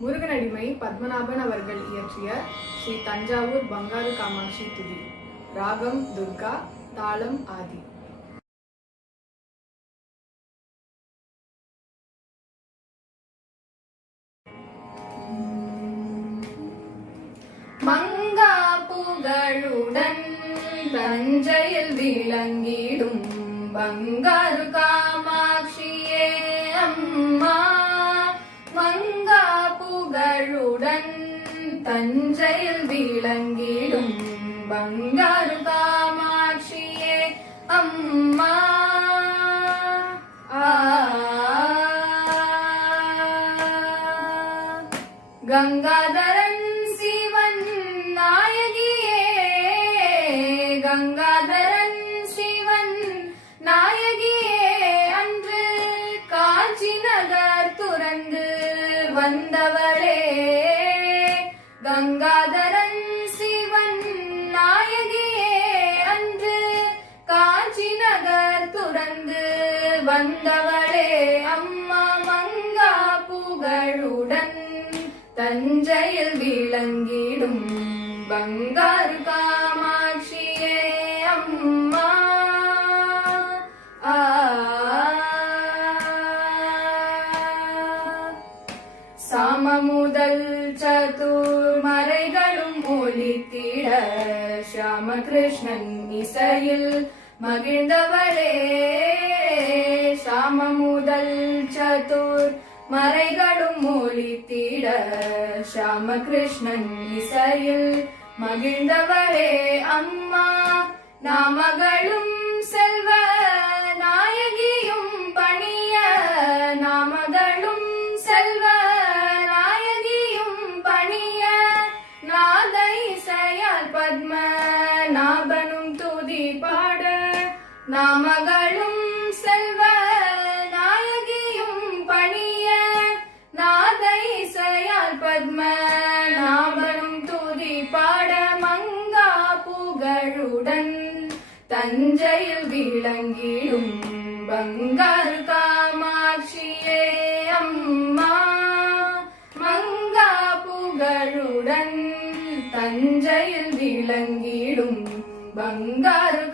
முருகனடிமை பத்மநாபன் அவர்கள் இயற்றிய ஸ்ரீ தஞ்சாவூர் பங்காரு காமாட்சி துதி. ராகம் துர்கா, தாளம் ஆதி. மங்கா புகழுடன் தஞ்சையில் விளங்கிடும் பங்காரு காமாட்சியே அம்மா. மங்கா புகழுடன் தஞ்சையில் விளங்கிடும் பங்காரு காமாட்சியே அம்மா. கங்காதரன் சிவன் நாயகியே, கங்காதரன் சிவன் நாயகியே, அன்று காஞ்சி நகர் துறந்து வந்தவளே. கங்காதரன் சிவன் நாயகியே, அன்று காஞ்சி நகர் துறந்து வந்தவளே. அம்மா மங்கா புகழுடன் தஞ்சையில் விளங்கிடும் பங்காரு காமாட்சியே அம்மா. சாம முதல் சதுர்மறைகளும் ஒலித்திட ஷியாம கிருஷ்ணன் இசையில் மகிழ்ந்தவளே. சாம முதல் சதுர் மறைகளும் ஒலித்திட ஷியாம கிருஷ்ணன் இசையில் மகிழ்ந்தவளே. அம்மா நாமகளும் செல்வ நாயகியும் பணிய, நாமகளும் செல்வ நாயகியும் பணிய, நாத இசையால் பத்ம நாபனும் துதி பாட. நாமகளும் செல்வ நாயகியும் பணிய, நாத இசையால் பத்ம நாபனும் துதி பாட. மங்கா புகழுடன் தஞ்சையில் விளங்கிடும் பங்காரு காமாட்சியே அம்மா. மங்கா புகழுடன் தஞ்சையில் விளங்கிடும் பங்காரு